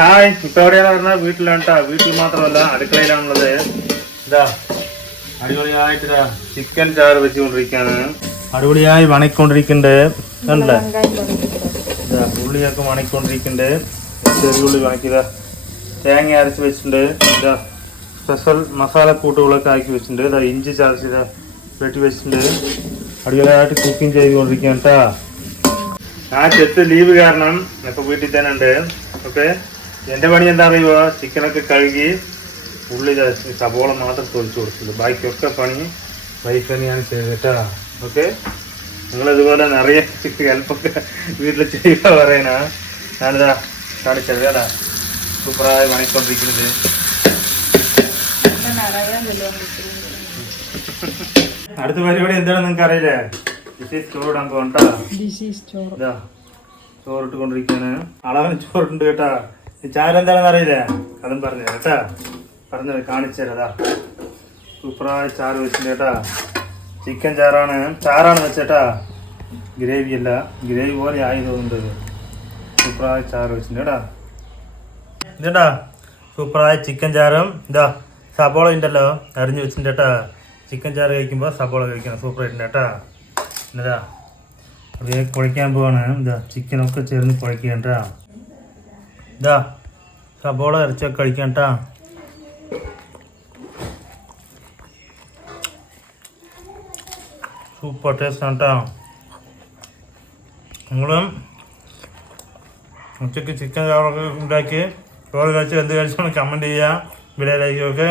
Hi, ഇപ്പൊ എവിടെയാണെന്ന് പറഞ്ഞാൽ വീട്ടിലാണ് കേട്ടോ. വീട്ടിൽ മാത്രമല്ല അടുക്കളയിലാണുള്ളത്. ഇതാ അടിപൊളിയായിട്ട് ഇതാ ചിക്കൻ ചാറ് വെച്ചുകൊണ്ടിരിക്കുകയാണ്. അടിപൊളിയായി വണക്കൊണ്ടിരിക്കുന്നുണ്ട്. കണ്ടല്ലേ, ഇതാ ഉള്ളിയൊക്കെ വണക്കൊണ്ടിരിക്കുന്നുണ്ട്. ചെറിയ ഉള്ളി വണക്കിതാ തേങ്ങ അരച്ച് വെച്ചിട്ടുണ്ട്. ഇതാ സ്പെഷ്യൽ മസാലക്കൂട്ടുകളൊക്കെ ആക്കി വെച്ചിട്ടുണ്ട്. ഇതാ ഇഞ്ചി ചതച്ച് ഇതാ വെട്ടി വെച്ചിട്ടുണ്ട്. അടിപൊളിയായിട്ട് കുക്കിംഗ് ചെയ്തുകൊണ്ടിരിക്കുകയാണ് കേട്ടോ. ആ ചെത്ത് ലീവ് കാരണം ഇപ്പൊ വീട്ടിൽ തന്നെ ഉണ്ട്. ഓക്കെ, എന്റെ പണി എന്താ അറിയുമോ? ചിക്കനൊക്കെ കഴുകി ഉള്ളി സബോള മാത്രം തൊളിച്ചു കൊടുത്തുള്ളൂ. ബാക്കിയൊക്കെ പണി വൈഫ് തന്നെയാണ് ചെയ്തിട്ടാ. ഓക്കെ, നിങ്ങളിതുപോലെ നിറയെ ഹെൽപ്പൊക്കെ വീട്ടിൽ ചെയ്യുക പറയണ. ഞാനിതാ കാണിച്ചത് കേട്ടാ, സൂപ്പറായി പണിക്കൊണ്ടിരിക്കുന്നത്. അടുത്ത പരിപാടി എന്താണെന്ന് നിങ്ങൾക്ക് അറിയില്ലേ? ചോറിടാൻ പോകണ്ടാ. ഇതാ ചോറിട്ടുകൊണ്ടിരിക്കാണ്. അളവിന് ചോറുണ്ട് കേട്ടാ. ചാര എന്താണെന്ന് അറിയില്ലേ? അതും പറഞ്ഞു കേട്ടാ. പറഞ്ഞു കാണിച്ചു തരാതാ. സൂപ്പറായ ചാറ് വെച്ചിട്ടുണ്ട് കേട്ടാ. ചിക്കൻ ചാറാണ് വെച്ചേട്ടാ. ഗ്രേവി അല്ല, ഗ്രേവി പോലെ ആയി തോന്നുന്നുണ്ട്. സൂപ്പറായ ചാറ് വെച്ചിട്ടുണ്ട് കേട്ടാ. ഇതേട്ടാ സൂപ്പറായ ചിക്കൻ ചാറും ഇതാ സബോള ഉണ്ടല്ലോ അരിഞ്ഞ് വെച്ചിട്ടുണ്ട് കേട്ടാ. ചിക്കൻ ചാറ് കഴിക്കുമ്പോൾ സബോള കഴിക്കണം. സൂപ്പറായിട്ടുണ്ട് കേട്ടാ. ഇതാ അത് കുഴയ്ക്കാൻ പോവാണ്. ഇതാ ചിക്കനൊക്കെ ചേർന്ന് കുഴയ്ക്കണ്ട. ഇതാ സബോള ഇറച്ചൊക്കെ കഴിക്കണ്ട. സൂപ്പർ ടേസ്റ്റ് ആണ് കേട്ടോ. നിങ്ങളും ഉച്ചയ്ക്ക് ചിക്കൻ ചോറൊക്കെ ഉണ്ടാക്കി ചോറ് കഴിച്ച് എന്ത് കഴിച്ചാണ് കമൻറ്റ് ചെയ്യുക. വിലയിലേക്കൊക്കെ